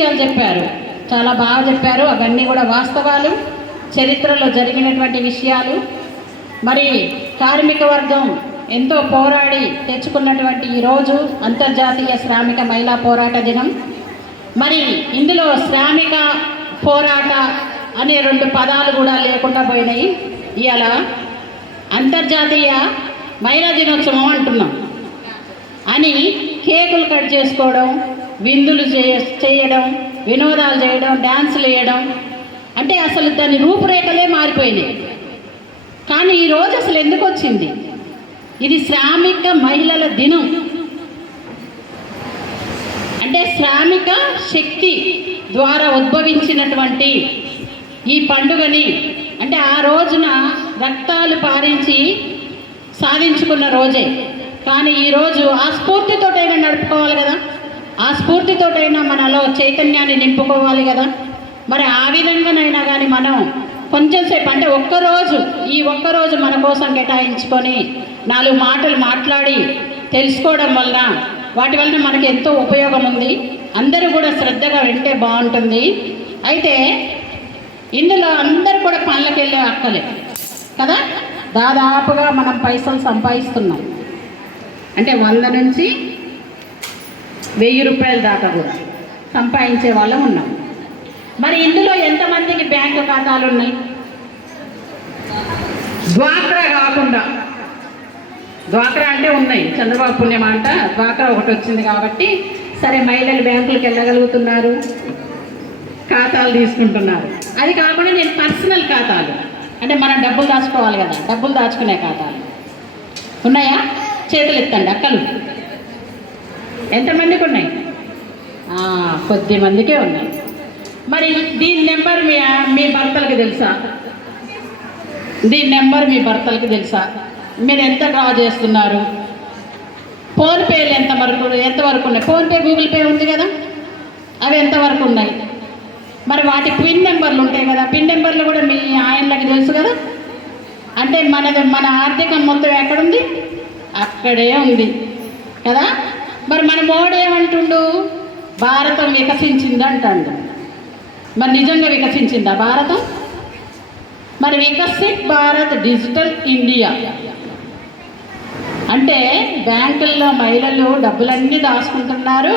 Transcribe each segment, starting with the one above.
విషయాలు చెప్పారు, చాలా బాగా చెప్పారు. అవన్నీ కూడా వాస్తవాలు, చరిత్రలో జరిగినటువంటి విషయాలు. మరి కార్మిక వర్గం ఎంతో పోరాడి తెచ్చుకున్నటువంటి ఈరోజు అంతర్జాతీయ శ్రామిక మహిళా పోరాట దినం. మరి ఇందులో శ్రామిక పోరాట అనే 2 పదాలు కూడా లేకుండా పోయినాయి. ఇవాళ అంతర్జాతీయ మహిళా దినోత్సవం అంటున్నాం అని కేకులు కట్ చేసుకోవడం, విందులు చేయడం, వినోదాలు చేయడం, డ్యాన్సులు వేయడం, అంటే అసలు దాని రూపురేఖలే మారిపోయినాయి. కానీ ఈరోజు అసలు ఎందుకు వచ్చింది? ఇది శ్రామిక మహిళల దినం. అంటే శ్రామిక శక్తి ద్వారా ఉద్భవించినటువంటి ఈ పండుగని, అంటే ఆ రోజున రక్తాలు పారించి సాధించుకున్న రోజే. కానీ ఈరోజు ఆ స్ఫూర్తితోటైనా నడుపుకోవాలి కదా, ఆ స్ఫూర్తితోటైనా మనలో చైతన్యాన్ని నింపుకోవాలి కదా. మరి ఆ విధంగానైనా కానీ మనం కొంచెం సేపు, అంటే ఒక్కరోజు మన కోసం కేటాయించుకొని 4 మాటలు మాట్లాడి తెలుసుకోవడం వల్ల వాటి వలన మనకి ఎంతో ఉపయోగం ఉంది. అందరూ కూడా శ్రద్ధగా వింటే బాగుంటుంది. అయితే ఇందులో అందరూ కూడా పనులకు వెళ్ళే అక్కలే కదా, దాదాపుగా మనం పైసలు సంపాదిస్తున్నాం. అంటే 100 నుంచి 1000 రూపాయల దాకా కూడా సంపాదించే వాళ్ళం ఉన్నాం. మరి ఇందులో ఎంతమందికి బ్యాంకు ఖాతాలు ఉన్నాయి? డ్వాక్రా కాకుండా, డ్వాక్రా అంటే ఉన్నాయి, చంద్రబాబు పుణ్యం అంట డ్వాక్రా ఒకటి వచ్చింది కాబట్టి సరే మహిళలు బ్యాంకులకు వెళ్ళగలుగుతున్నారు, ఖాతాలు తీసుకుంటున్నారు. అది కాకుండా నేను పర్సనల్ ఖాతాలు, అంటే మనం డబ్బులు దాచుకోవాలి కదా, డబ్బులు దాచుకునే ఖాతాలు ఉన్నాయా? చేతులు ఎత్తండి అక్కలు. ఎంతమందికి ఉన్నాయి? కొద్ది మందికే ఉన్నాయి. మరి దీని నెంబర్ మీ భర్తలకు తెలుసా? దీని నెంబర్ మీ భర్తలకు తెలుసా? మీరు ఎంత డ్రా చేస్తున్నారు? ఫోన్పేలు ఎంతవరకు ఉన్నాయి? ఫోన్పే, గూగుల్ పే ఉంది కదా, అవి ఎంతవరకు ఉన్నాయి? మరి వాటి పిన్ నెంబర్లు ఉంటాయి కదా, పిన్ నెంబర్లు కూడా మీ ఆయనకి తెలుసు కదా. అంటే మన ఆర్థికం మొత్తం ఎక్కడుంది? అక్కడే ఉంది కదా. మరి మన మోడీ ఏమంటుండు? భారతం వికసించింది అంటాడు. మరి నిజంగా వికసించిందా భారతం? మరి వికసిత్ భారత్, డిజిటల్ ఇండియా అంటే బ్యాంకుల్లో మహిళలు డబ్బులన్నీ దాచుకుంటున్నారు,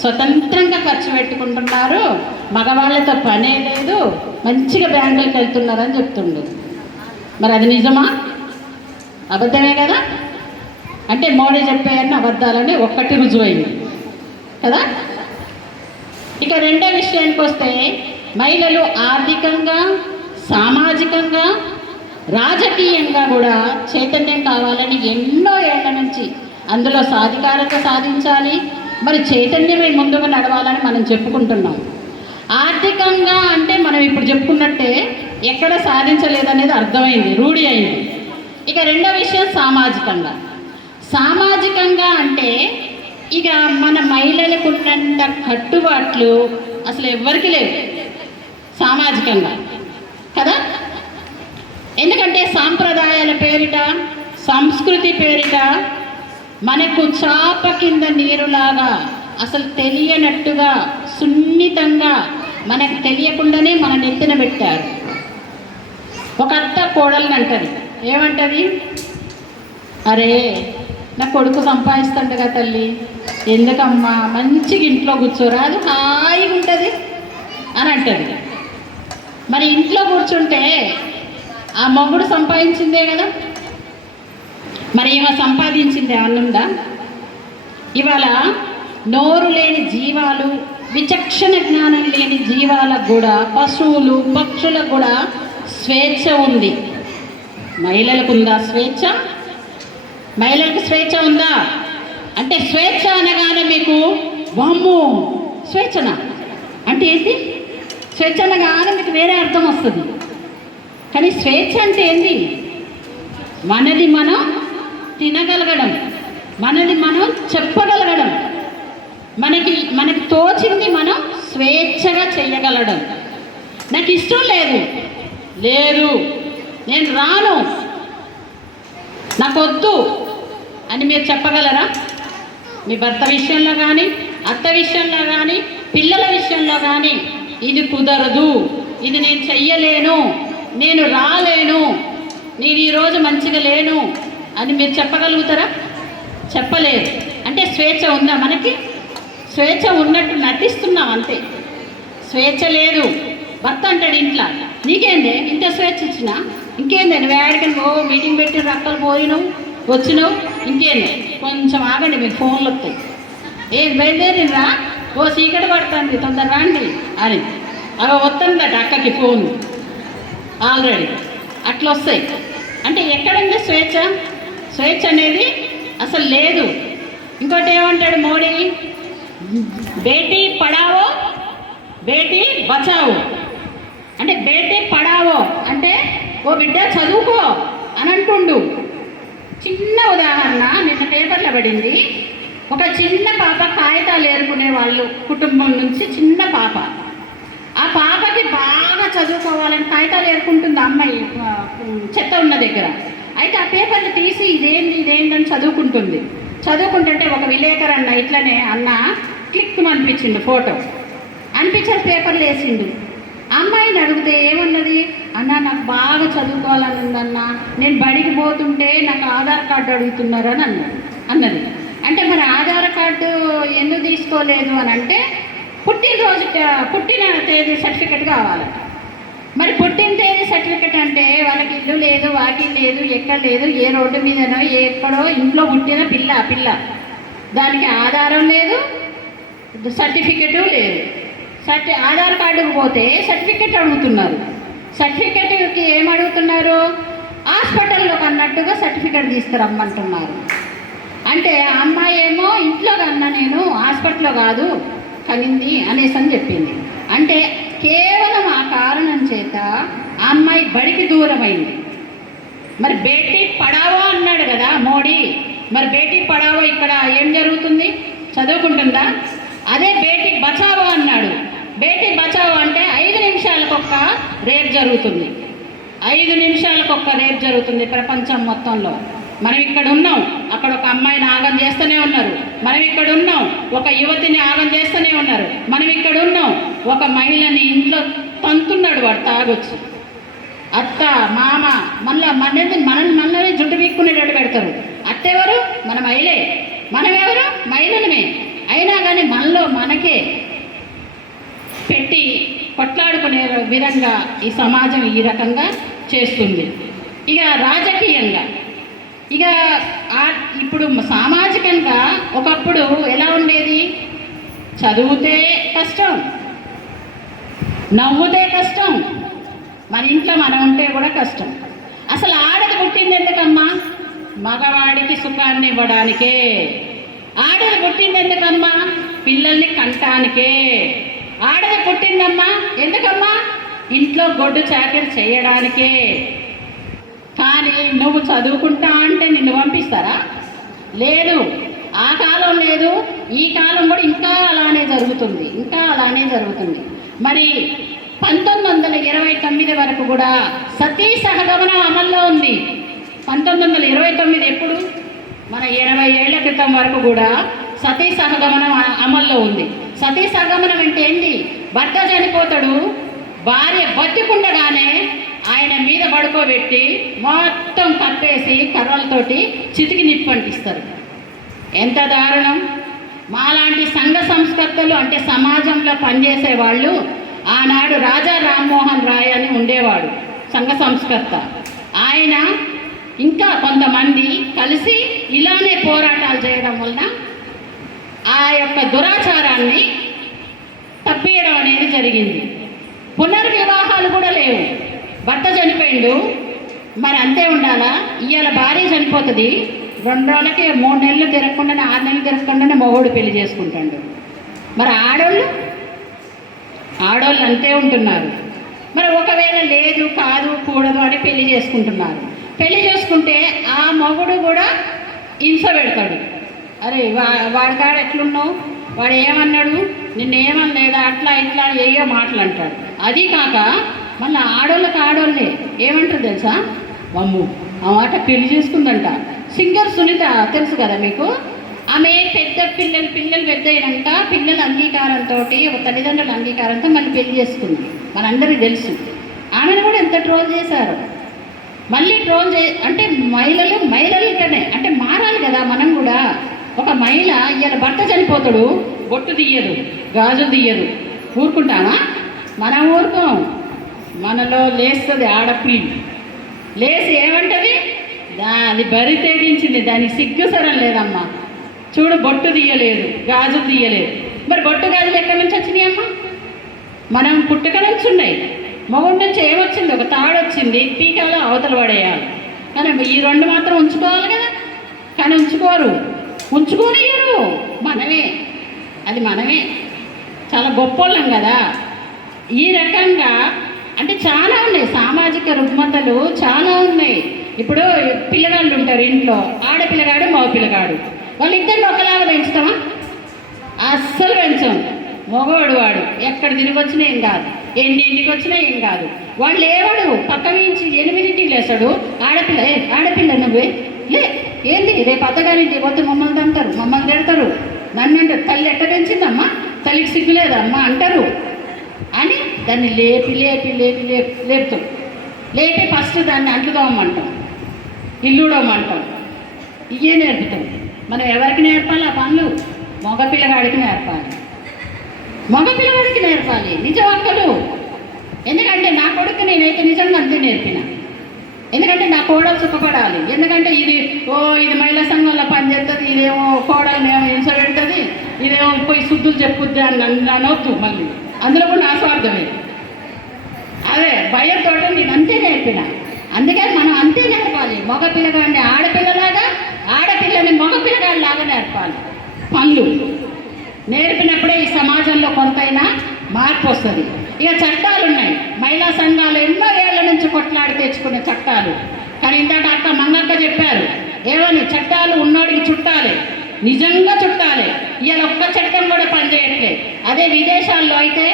స్వతంత్రంగా ఖర్చు పెట్టుకుంటున్నారు, మగవాళ్ళతో పనే లేదు, మంచిగా బ్యాంకులకు వెళ్తున్నారని చెప్తుండు. మరి అది నిజమా? అబద్ధమే కదా. అంటే మోడీ చెప్పేయన్న అబద్ధాలని ఒక్కటి రుజువైంది కదా. ఇక రెండో విషయానికి వస్తే, మహిళలు ఆర్థికంగా, సామాజికంగా, రాజకీయంగా కూడా చైతన్యం కావాలని ఎన్నో ఏళ్ల నుంచి అందులో సాధికారత సాధించాలి, మరి చైతన్యమై ముందుకు నడవాలని మనం చెప్పుకుంటున్నాం. ఆర్థికంగా అంటే మనం ఇప్పుడు చెప్పుకున్నట్టే ఎక్కడ సాధించలేదనేది అర్థమైంది, రూఢి అయింది. ఇక రెండో విషయం సామాజికంగా. సామాజికంగా అంటే ఇక మన మహిళలకు ఉన్నంత కట్టుబాట్లు అసలు ఎవ్వరికి లేవు సామాజికంగా కదా. ఎందుకంటే సాంప్రదాయాల పేరిట, సంస్కృతి పేరిట మనకు చాప కింద నీరులాగా అసలు తెలియనట్టుగా సున్నితంగా మనకు తెలియకుండానే మన నెత్తిన పెట్టారు. ఒక అత్త కోడల్ని అంటది, ఏమంటది? అరే నా కొడుకు సంపాదిస్తుండగా తల్లి, ఎందుకమ్మా మంచిగా ఇంట్లో కూర్చోరాదు, హాయిగా ఉంటుంది అని అంటది. మరి ఇంట్లో కూర్చుంటే ఆ మొగుడు సంపాదించిందే కదా, మరి ఏమో సంపాదించింది అన్నుందా? ఇవాళ నోరు లేని జీవాలు, విచక్షణ జ్ఞానం లేని జీవాలకు కూడా, పశువులు, పక్షులకు కూడా స్వేచ్ఛ ఉంది. మహిళలకు ఉందా స్వేచ్ఛ? మహిళలకు స్వేచ్ఛ ఉందా? అంటే స్వేచ్ఛ అనగానే మీకు వామ్మో స్వేచ్ఛన అంటే ఏంటి? స్వేచ్ఛ అనగానే మీకు వేరే అర్థం వస్తుంది. కానీ స్వేచ్ఛ అంటే ఏంటి? మనది మనం తినగలగడం, మనది మనం చెప్పగలగడం, మనకి తోచింది మనం స్వేచ్ఛగా చేయగలగడం. నాకు ఇష్టం లేదు, నేను రాను, నాకొద్దు అని మీరు చెప్పగలరా? మీ భర్త విషయంలో కానీ, అత్త విషయంలో కానీ, పిల్లల విషయంలో కానీ ఇది కుదరదు, ఇది నేను చెయ్యలేను, నేను రాలేను, నేను ఈరోజు మంచిగా లేను అని మీరు చెప్పగలుగుతారా? చెప్పలేరు. అంటే స్వేచ్ఛ ఉందా మనకి? స్వేచ్ఛ ఉన్నట్టు నటిస్తున్నాం అంతే. స్వేచ్ఛ లేదు. భర్త అంటాడు ఇంట్లో, నీకేందే ఇంత స్వేచ్ఛ ఇచ్చినా, ఇంకేందే నువ్వు ఏడికని మీటింగ్ పెట్టి రక్కలు పోయినావు వచ్చినావు, ఇంకేందే కొంచెం ఆగండి మీరు ఫోన్లు వస్తాయి, ఏం బయలుదేరిరా, చీకటి పడుతుంది తొందర రండి అని అవి వస్తుందట అక్కకి ఫోన్ ఆల్రెడీ అట్లా వస్తాయి. అంటే ఎక్కడుంది స్వేచ్ఛ? స్వేచ్ఛ అనేది అసలు లేదు. ఇంకోటి ఏమంటాడు మోడీ, బేటీ పడావో బేటీ బచావో. అంటే బేటీ పడావో అంటే ఓ బిడ్డ చదువుకో అని అంటుండు. చిన్న ఉదాహరణ, నిన్న పేపర్లో పడింది. ఒక చిన్న పాప కాగితాలు ఏరుకునే వాళ్ళు కుటుంబం నుంచి చిన్న పాప, ఆ పాపకి బాగా చదువుకోవాలని కాగితాలు ఏరుకుంటుంది అమ్మాయి చెత్త ఉన్న దగ్గర. అయితే ఆ పేపర్ని తీసి ఇదేంటి అని చదువుకుంటుంది. చదువుకుంటుంటే ఒక విలేకరు అన్న ఇట్లనే అన్న క్లిక్ అనిపించిండు, ఫోటో అనిపించారు, పేపర్లు వేసిండు. అమ్మాయిని అడిగితే ఏమన్నది, అన్న నాకు బాగా చదువుకోవాలని ఉందన్న, నేను బడికి పోతుంటే నాకు ఆధార్ కార్డు అడుగుతున్నారు అని అన్నది. అంటే మరి ఆధార్ కార్డు ఎందుకు తీసుకోలేదు అని అంటే పుట్టిన తేదీ సర్టిఫికెట్ కావాలట. మరి పుట్టిన తేదీ సర్టిఫికెట్ అంటే వాళ్ళకి ఇల్లు లేదు, వాకిల్ లేదు, ఎక్కడ లేదు, ఏ రోడ్డు మీదనో ఎక్కడో ఇంట్లో పుట్టిన పిల్ల దానికి ఆధారం లేదు, సర్టిఫికెటు లేదు. ఆధార్ కార్డుకు పోతే సర్టిఫికెట్ అడుగుతున్నారు. సర్టిఫికెట్కి ఏమడుగుతున్నారు? హాస్పిటల్లో కన్నట్టుగా సర్టిఫికెట్ తీసుకురమ్మంటున్నారు. అంటే ఆ అమ్మాయి ఏమో ఇంట్లో కన్నా నేను హాస్పిటల్లో కాదు కనింది అనేసి అని చెప్పింది. అంటే కేవలం ఆ కారణం చేత ఆ అమ్మాయి బడికి దూరమైంది. మరి బేటీ పడావో అన్నాడు కదా మోడీ, మరి బేటీ పడావో ఇక్కడ ఏం జరుగుతుంది? చదువుకుంటుందా? అదే బేటీ బచావో అన్నాడు. బేటీ బచావో అంటే 5 నిమిషాలకొక్క రేప్ జరుగుతుంది. 5 నిమిషాలకొక్క రేప్ జరుగుతుంది ప్రపంచం మొత్తంలో. మనం ఇక్కడ ఉన్నాం, అక్కడ ఒక అమ్మాయిని ఆగం చేస్తూనే ఉన్నారు. మనం ఇక్కడ ఉన్నాం, ఒక యువతిని ఆగం చేస్తూనే ఉన్నారు. మనం ఇక్కడ ఉన్నాం, ఒక మహిళని ఇంట్లో తంతున్నాడు వాడు తాగొచ్చి. అత్త మామ మనల్ని జుట్టు పీక్కునేటట్టు పెడతారు. అత్తెవరు? మన మహిళే. మనమెవరు? మహిళలమే. అయినా కానీ మనలో మనకే పెట్టి కొట్లాడుకునే విధంగా ఈ సమాజం ఈ రకంగా చేస్తుంది. ఇక రాజకీయంగా, ఇక ఇప్పుడు సామాజికంగా ఒకప్పుడు ఎలా ఉండేది? చదివితే కష్టం, నవ్వుతే కష్టం, మన ఇంట్లో మనం ఉంటే కూడా కష్టం. అసలు ఆడది పుట్టింది ఎందుకమ్మా? మగవాడికి సుఖాన్ని ఇవ్వడానికే. ఆడది పుట్టింది ఎందుకమ్మా? పిల్లల్ని కంటానికే. ఆడది పుట్టిందమ్మా ఎందుకమ్మా? ఇంట్లో గొడ్డు చాకరీ చేయడానికే. కానీ నువ్వు చదువుకుంటా అంటే నిన్ను పంపిస్తారా? లేదు. ఆ కాలం లేదు, ఈ కాలం కూడా ఇంకా అలానే జరుగుతుంది. మరి 1929 వరకు కూడా సతీ సహగమనం అమల్లో ఉంది. 1929 ఎప్పుడు? మన 80 ఏళ్ల క్రితం వరకు కూడా సతీ సహగమనం అమల్లో ఉంది. సతీ సహగమనం అంటే ఏంటి? భర్త చనిపోతాడు, భార్య బతికుండగానే ఆయన మీద పడుకోబెట్టి మొత్తం కప్పేసి కర్రలతోటి చితికి నిప్పంటిస్తారు. ఎంత దారుణం! మాలాంటి సంఘ సంస్కర్తలు అంటే సమాజంలో పనిచేసే వాళ్ళు, ఆనాడు రాజా రామ్మోహన్ రాయ్ అని ఉండేవాడు సంఘ సంస్కర్త. ఆయన ఇంకా కొంతమంది కలిసి ఇలానే పోరాటాలు చేయడం వలన ఆ యొక్క దురాచారాన్ని తప్పియడం అనేది జరిగింది. పునర్వివాహాలు కూడా లేవు. భర్త చనిపోయిండు, మరి అంతే ఉండాలా? ఇవాళ భార్య చనిపోతుంది, 2 రోజులకి 3 నెలలు తిరగకుండానే 6 నెలలు తిరగకుండానే మొగుడు పెళ్లి చేసుకుంటాడు. మరి ఆడోళ్ళు అంతే ఉంటున్నారు. మరి ఒకవేళ లేదు కాదు కూడదు అని పెళ్లి చేసుకుంటున్నారు. పెళ్లి చేసుకుంటే ఆ మొగుడు కూడా హింస పెడతాడు. అరే వాడి కాడ ఎట్లున్నావు, వాడు ఏమన్నాడు, నిన్నేమనలేదా, అట్లా ఇట్లా ఏయో మాటలు అంటాడు. అది కాక మళ్ళీ ఆడోళ్ళే ఏమంటారు తెలుసా? అమ్ము ఆ మాట పెళ్లి చేసుకుందంట. సింగర్ సునీత తెలుసు కదా మీకు? ఆమె పిల్లలు పెద్ద అయినాక పిల్లల అంగీకారంతో ఒక తల్లిదండ్రుల అంగీకారంతో మళ్ళీ పెళ్లి చేసుకుంది. మనందరికీ తెలుసు. ఆమెను కూడా ఎంత ట్రోల్ చేశారు. మళ్ళీ అంటే మహిళలుగానే అంటే మారాలి కదా మనం కూడా. ఒక మహిళ ఇవాళ భర్త చనిపోతాడు, బొట్టు తీయదు, గాజులు తీయదు, ఊరుకుంటామా? మనం ఊరుకోం. మనలో లేస్తుంది ఆడపిల్లి. లేచి ఏమంటది? అది బరి తెగించింది, దానికి సిగ్గుసరం లేదమ్మా. చూడు, బొట్టు తీయలేదు, గాజులు తీయలేదు. మరి బొట్టు గాజులు ఎక్కడి నుంచి వచ్చినాయి అమ్మా? మనం పుట్టుక నుంచి ఉన్నాయి. మొగుడి నుంచి ఏమొచ్చింది? ఒక తాడు వచ్చింది, పీకాలో అవతల పడేయాలి. కానీ ఈ రెండు మాత్రం ఉంచుకోవాలి కదా. కానీ ఉంచుకోనియరు. మనమే చాలా గొప్పోళ్ళం కదా. ఈ రకంగా అంటే చాలా ఉన్నాయి, సామాజిక రుగ్మతలు చాలా ఉన్నాయి. ఇప్పుడు పిల్లగాళ్ళు ఉంటారు ఇంట్లో, ఆడపిల్లగాడు మగ పిల్లగాడు, వాళ్ళిద్దరిని ఒకలాగా పెంచుతామా? అస్సలు పెంచాం. మగవాడు వాడు ఎక్కడ తిరిగి వచ్చినా ఏం కాదు, ఎన్నింటికి వచ్చినా ఏం కాదు. వాళ్ళు లేవాడు, పక్క నుంచి 8ంటికి లేస్తాడు. ఆడపిల్ల నువ్వే లే, ఏంది రేపు అత్తగారింటికి పోతే మమ్మల్ని తంటారు, మమ్మల్ని తిడతారు, నన్ను అంటారు. తల్లి ఎట్ట పెంచిందమ్మా, తల్లికి సిగ్గులేదమ్మా అంటారు అని దాన్ని లేపుతాం. లేపి ఫస్ట్ దాన్ని అంటుదామంటాం, ఇల్లుడమంటాం. ఇవే నేర్పుతాం. మనం ఎవరికి నేర్పాలి ఆ పనులు? మగపిల్లగాడికి నేర్పాలి నిజ ఒక్కలు. ఎందుకంటే నా కొడుకు నేనైతే నిజంగా అంతే నేర్పిన. ఎందుకంటే నా కోడలు సుఖపడాలి. ఎందుకంటే ఇది మహిళా సంఘంలో పనిచేస్తుంది, ఇదేమో కోడలు హింస పెడుతుంది, ఇదేమో పోయి శుద్ధులు చెప్పుద్ది అని అనవద్దు. మళ్ళీ అందులో కూడా నా స్వార్థమే. అదే భయంతో నేను అంతే నేర్పిన. అందుకని మనం అంతే నేర్పాలి. మగపిల్లగాడిని ఆడపిల్లలాగా, ఆడపిల్లని మగపిల్లగాడిలాగా నేర్పాలి. పనులు నేర్పినప్పుడే ఈ సమాజంలో కొంతైనా మార్పు వస్తుంది. ఇక చట్టాలు ఉన్నాయి. మహిళా సంఘాలు ఎన్నో ఏళ్ల నుంచి కొట్లాడి తెచ్చుకునే చట్టాలు. కానీ ఇందాక మంగక్క చెప్పారు, ఏమని చట్టాలు ఉన్నోడికి చుట్టాలి, నిజంగా చుట్టాలి. ఇవాళ ఒక్క చట్టం కూడా పనిచేయట్లేదు. అదే విదేశాల్లో అయితే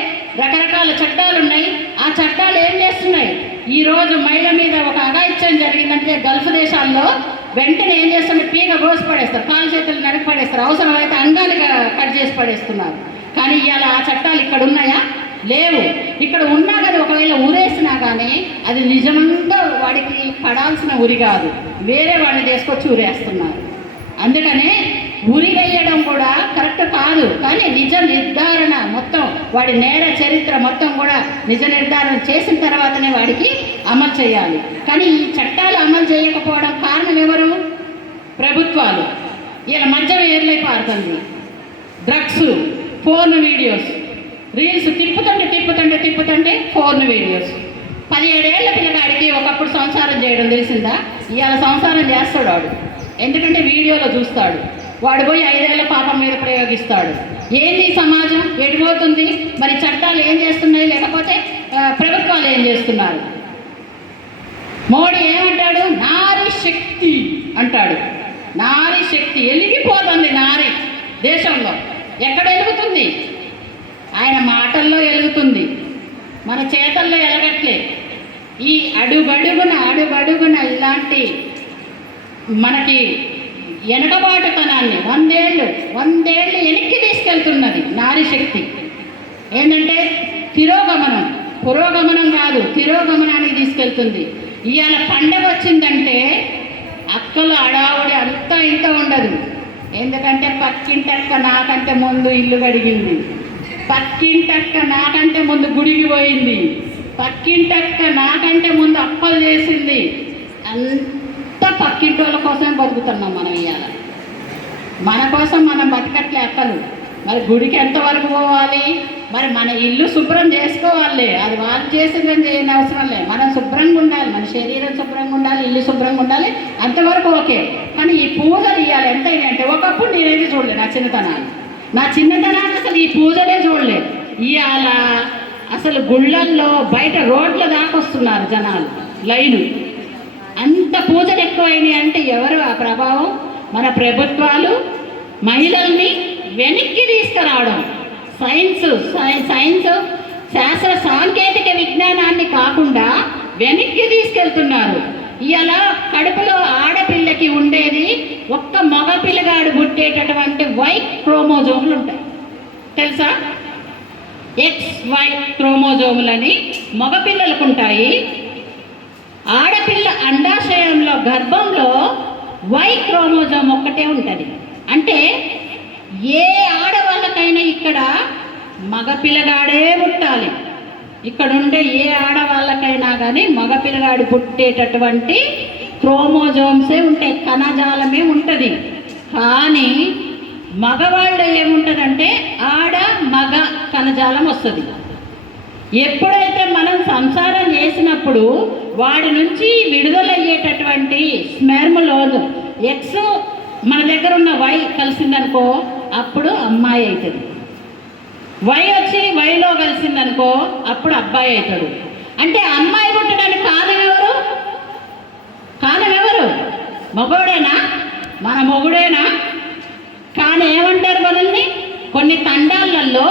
రకరకాల చట్టాలు ఉన్నాయి. ఆ చట్టాలు ఏం చేస్తున్నాయి? ఈరోజు మహిళ మీద ఒక అఘాయిత్యం జరిగిందంటే గల్ఫ్ దేశాల్లో వెంటనే ఏం చేస్తున్నారు? పీక కోసి పడేస్తారు, కాలు చేతులు నరికి పడేస్తారు, అవసరమైతే అంగాలు కట్ చేసి పడేస్తున్నారు. కానీ ఇవాళ ఆ చట్టాలు ఇక్కడ ఉన్నాయా? లేవు. ఇక్కడ ఉన్నా కానీ ఒకవేళ ఊరేసినా కానీ అది నిజంగా వాడికి పడాల్సిన ఉరి కాదు, వేరే వాడిని తీసుకొచ్చి ఊరేస్తున్నారు. అందుకనే ఉరి వేయడం కూడా కరెక్ట్ కాదు. కానీ నిజ నిర్ధారణ మొత్తం, వాడి నేర చరిత్ర మొత్తం కూడా నిజ నిర్ధారణ చేసిన తర్వాతనే వాడికి అమలు చేయాలి. కానీ ఈ చట్టాలు అమలు చేయకపోవడం కారణం ఎవరు? ప్రభుత్వాలు. ఇలా మద్యం ఏర్లై పారుతుంది, డ్రగ్స్, ఫోన్ వీడియోస్, రీల్స్ తిప్పుతుంటే ఫోన్ వీడియోస్. 17 ఏళ్ల పిల్లగాడికి ఒకప్పుడు సంసారం చేయడం తెలిసిందా? ఇవాళ సంసారం చేస్తాడు వాడు. ఎందుకంటే వీడియోలో చూస్తాడు. వాడు పోయి 5 ఏళ్ల పాపం మీద ప్రయోగిస్తాడు. ఏంది సమాజం ఎడిపోతుంది? మరి చట్టాలు ఏం చేస్తున్నాయి? లేకపోతే ప్రభుత్వాలు ఏం చేస్తున్నారు? మోడీ ఏమంటాడు? నారీ శక్తి అంటాడు. నారీ శక్తి ఎలిగిపోతుంది. నారీ దేశంలో ఎక్కడ ఎలుగుతుంది? ఆయన మాటల్లో ఎలుగుతుంది, మన చేతల్లో ఎలగట్లే. ఈ అడుగడుగున ఇలాంటి మనకి వెనకబాటుతనాన్ని 100 ఏళ్ళు వెనక్కి తీసుకెళ్తున్నది నారీ శక్తి. ఏంటంటే పురోగమనం కాదు, తిరోగమనానికి తీసుకెళ్తుంది. ఇవాళ పండగ వచ్చిందంటే అక్కలు అడావుడి అంతా ఇంత ఉండదు. ఎందుకంటే పక్కింటక్క నాకంటే ముందు ఇల్లు కడిగింది, పక్కింటక్క నాకంటే ముందు గుడికి పోయింది, పక్కింటక్క నాకంటే ముందు అప్పలు చేసింది. అంతా పక్కింటి వాళ్ళ కోసమే బతుకుతున్నాం మనం. ఇవాళ మన కోసం మనం బతకట్లే అక్కలు. మరి గుడికి ఎంతవరకు పోవాలి? మరి మన ఇల్లు శుభ్రం చేసుకోవాలి. అది వాళ్ళు చేసిందని చేయని అవసరం లేదు. మనం శుభ్రంగా ఉండాలి, మన శరీరం శుభ్రంగా ఉండాలి, ఇల్లు శుభ్రంగా ఉండాలి, అంతవరకు ఓకే. కానీ ఈ పూజలు ఇవ్వాలి ఎంతైనా అంటే ఒకప్పుడు నేనేది చూడలేదు. నా చిన్నతనాన్ని అసలు ఈ పూజలే చూడలేదు. ఇవాళ అసలు గుళ్ళల్లో బయట రోడ్ల దాకా వస్తున్నారు జనాలు, లైను. అంత పూజలు ఎక్కువైనాయి అంటే ఎవరు ఆ ప్రభావం? మన ప్రభుత్వాలు మహిళల్ని వెనక్కి తీసుకురావడం. సైన్స్ శాస్త్ర సాంకేతిక విజ్ఞానాన్ని కాకుండా వెనక్కి తీసుకెళ్తున్నారు. ఇలా కడుపులో ఆడపిల్లకి ఉండేది ఒక్క మగ పిల్లగాడు పుట్టేటటువంటి వై క్రోమోజోములు ఉంటాయి, తెలుసా? XY క్రోమోజోములని మగపిల్లలకు ఉంటాయి. ఆడపిల్ల అండాశయంలో గర్భంలో వై క్రోమోజోమ్ ఒక్కటే ఉంటుంది. అంటే ఏ ఆడవాళ్ళకైనా ఇక్కడ మగపిల్లగాడే పుట్టాలి. ఇక్కడ ఉండే ఏ ఆడవాళ్ళకైనా కానీ మగపిల్లగాడు పుట్టేటటువంటి క్రోమోజోమ్సే ఉంటాయి, కణజాలమే ఉంటుంది. కానీ మగవాళ్ళు ఏముంటుందంటే ఆడ మగ కణజాలం వస్తుంది. ఎప్పుడైతే మనం సంసారం చేసినప్పుడు వాడి నుంచి విడుదలయ్యేటటువంటి స్మెర్మ్లో ఎక్స్ మన దగ్గర ఉన్న వై కలిసిందనుకో అప్పుడు అమ్మాయి అవుతుంది. వై వచ్చి వైలో కలిసిందనుకో అప్పుడు అబ్బాయి అవుతాడు. అంటే అమ్మాయి పుట్టడానికి కారణం ఎవరు? మగోడేనా? మన మొగుడేనా? కానీ ఏమంటారు మనల్ని? కొన్ని తండాలలో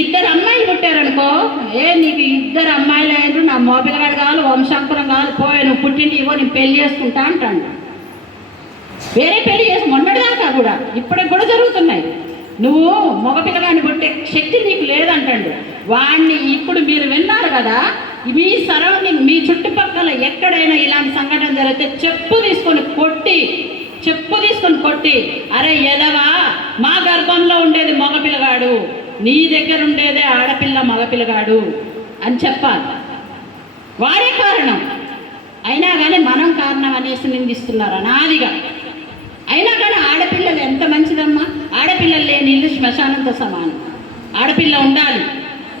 ఇద్దరు అమ్మాయిలు పుట్టారనుకో, నీకు ఇద్దరు అమ్మాయిలు అయ్యారు, నా మోపిల్లగాడు కావాలి, వంశాంకురం కావాలి, పోయే నువ్వు పుట్టింటి ఇవ్వ, నేను పెళ్లి చేసుకుంటా అంటాడు. వేరే పెళ్లి చేసి మొన్నటిదాకా కూడా ఇప్పటికి కూడా జరుగుతున్నాయి. నువ్వు మగపిల్లగాడిని పుట్టే శక్తి నీకు లేదంటాడు. వాడిని ఇప్పుడు మీరు విన్నారు కదా, మీ సరౌండింగ్ మీ చుట్టుపక్కల ఎక్కడైనా ఇలాంటి సంఘటన జరిగితే చెప్పు తీసుకొని కొట్టి అరే ఎదవా, మా గర్భంలో ఉండేది మగపిల్లగాడు, నీ దగ్గర ఉండేదే ఆడపిల్ల మగపిల్లగాడు అని చెప్పాలి. వాడే కారణం అయినా కానీ మనం కారణం అనేసి నిందిస్తున్నారు అనాదిగా. అయినా కానీ ఆడపిల్లలు ఎంత మంచిదమ్మా. ఆడపిల్లలు లేని ఇల్లు శ్మశానంతో సమానం. ఆడపిల్ల ఉండాలి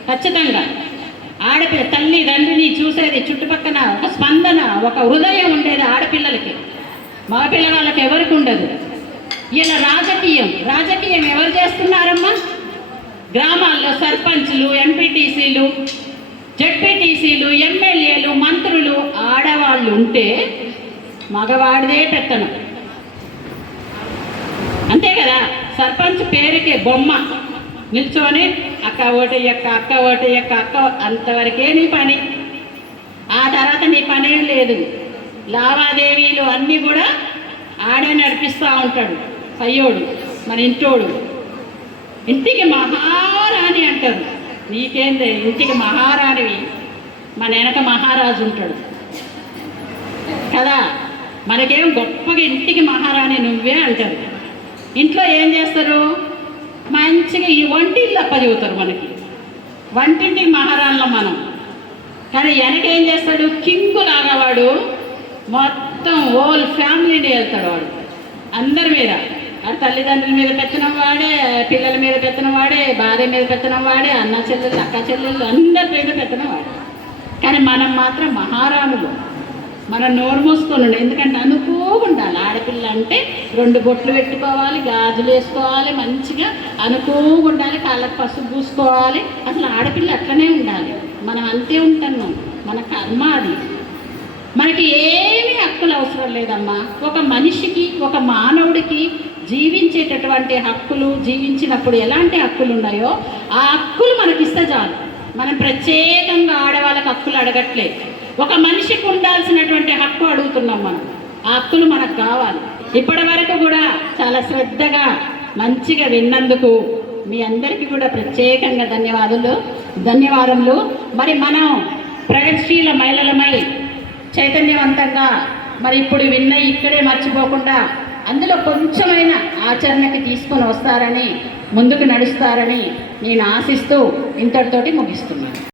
ఖచ్చితంగా. ఆడపిల్ల తల్లి తండ్రిని చూసేది, చుట్టుపక్కల ఒక స్పందన, ఒక హృదయం ఉండేది ఆడపిల్లలకి. మగపిల్లగాళ్ళకి ఎవరికి ఉండదు. ఇలా రాజకీయం ఎవరు చేస్తున్నారమ్మా? గ్రామాల్లో సర్పంచ్లు, ఎంపీటీసీలు, జడ్పీటీసీలు, ఎమ్మెల్యేలు, మంత్రులు ఆడవాళ్ళు ఉంటే మగవాడిదే పెత్తనం. అంతే కదా. సర్పంచ్ పేరుకే బొమ్మ నిల్చొని అక్క ఓటయ్యక్క అంతవరకే నీ పని. ఆ తర్వాత నీ పని లేదు. లావాదేవీలు అన్నీ కూడా ఆడే నడిపిస్తూ ఉంటాడు పయ్యోడు, మన ఇంటోడు. ఇంటికి మహారాణి అంటారు. నీకేందే ఇంటికి మహారాణివి, మన వెనక మహారాజు ఉంటాడు కదా. మనకేం గొప్పగా ఇంటికి మహారాణి నువ్వే అంటారు. ఇంట్లో ఏం చేస్తారు? మంచిగా ఈ వంటిల్లు అప్పచెబుతారు మనకి, వంటింటికి మహారాణులం మనం. కానీ వెనకేం చేస్తాడు? కింగు లాగా వాడు మొత్తం హోల్ ఫ్యామిలీని వెళ్తాడు వాడు అందరి మీద. వాడు తల్లిదండ్రుల మీద పెత్తనం వాడే, పిల్లల మీద పెత్తనం వాడే, భార్య మీద పెత్తనం వాడే, అన్న చెల్లెళ్ళు, అక్క చెల్లెళ్ళు అందరి మీద పెత్తనం వాడే. కానీ మనం మాత్రం మహారాణులు. మనం నోరు మూసుకొని, ఎందుకంటే అనుకోకుండాలి. ఆడపిల్ల అంటే 2 బొట్లు పెట్టుకోవాలి, గాజులు వేసుకోవాలి, మంచిగా అనుకోకుండాలి, కాళ్ళకు పసుపు పూసుకోవాలి. అసలు ఆడపిల్ల అట్లనే ఉండాలి. మనం అంతే ఉంటున్నాం, మన కర్మ అది. మనకి ఏమీ హక్కులు అవసరం లేదమ్మా. ఒక మనిషికి, ఒక మానవుడికి జీవించేటటువంటి హక్కులు, జీవించినప్పుడు ఎలాంటి హక్కులు ఉన్నాయో ఆ హక్కులు మనకిస్తే చాలు. మనం ప్రత్యేకంగా ఆడవాళ్ళకి హక్కులు అడగట్లేదు. ఒక మనిషికి ఉండాల్సినటువంటి హక్కు అడుగుతున్నాం మనం. ఆ హక్కులు మనకు కావాలి. ఇప్పటి వరకు కూడా చాలా శ్రద్ధగా మంచిగా విన్నందుకు మీ అందరికీ కూడా ప్రత్యేకంగా ధన్యవాదములు. మరి మనం ప్రగతిశీల మహిళలమై చైతన్యవంతంగా మరి ఇప్పుడు విన్న ఇక్కడే మర్చిపోకుండా అందులో కొంచెమైనా ఆచరణకి తీసుకొని వస్తారని, ముందుకు నడుస్తారని నేను ఆశిస్తూ ఇంతటితోటి ముగిస్తున్నాను.